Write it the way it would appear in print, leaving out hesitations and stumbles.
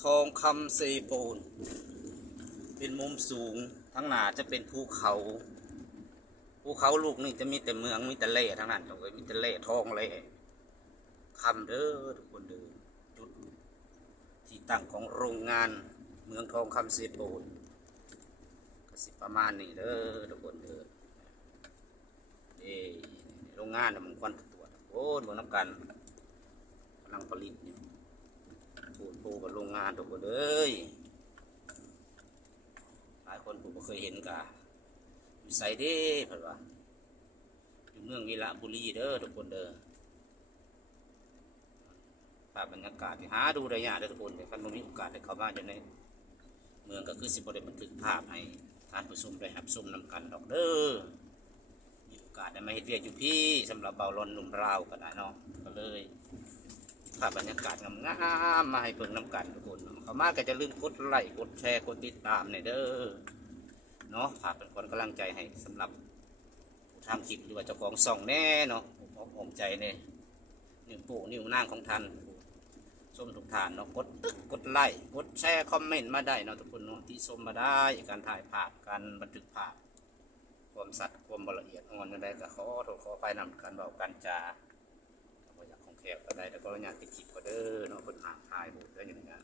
ทองคำเซโปนเป็นมุมสูงทั้งหน้าจะเป็นภูเขาลูกนี่จะมีแต่เมืองมีแต่เล่ทั้งนั้นเลยมีแต่เล่ทองเล่คำเด้อทุกคนเด้อจุดที่ตั้งของโรงงานเมืองทองคำเซโปนก็สิประมาณนี้เด้อทุกคนเด้อโรงงานมันควันตัวโอ้เมืองน้ำกันกำลังผลิตอยู่ปูกับโรงงานทุกคนเอ้ยหลายคนผมก็เคยเห็นกะอยู่ไซเด้เพิ่นว่าอยู่เมืองวีระบุรีเด้อทุกคนเด้อภาพบรรยากาศที่หาดูได้ยากเด้อทุกคนแต่คันบ่มีโอกาสได้เข้ามาอยู่ในเมืองก็คือสิบ่ได้บันทึกภาพให้ท่านผู้ชมได้รับชมนำกันดอกเด้อมีโอกาสได้มาเฮ็ดเวียกอยู่พี่สำหรับเบาร้อนหนุ่มราวก็ได้เนาะก็เลยภาพบรรยากาศงามๆมาให้เบิ่งนำกันทุกคนเข้ามาก็จะลืมกดไลค์กดแชร์กดติดตามเด้อเนาะฝากเป็นคนกำลังใจให้สำหรับทำคลิปหรือว่าเจ้าของส่องแน่เนาะผมใจเนี่ยนิ้วโป้นิ้วนางของท่านส้มทุกท่านเนาะกดตึกกดไลค์กดแชร์คอมเมนต์มาได้เนาะทุกคนเนาะที่ชมมาได้การถ่ายภาพการบันทึกภาพความสัตย์ความละเอียดอ่อนอะไรก็ขอโทษขอไปนำการเบาการจาอยากของแขกก็ได้แล้วก็อยากติดคลิปก็เด้อเนาะคนหาถ่ายหมดได้อย่างนี้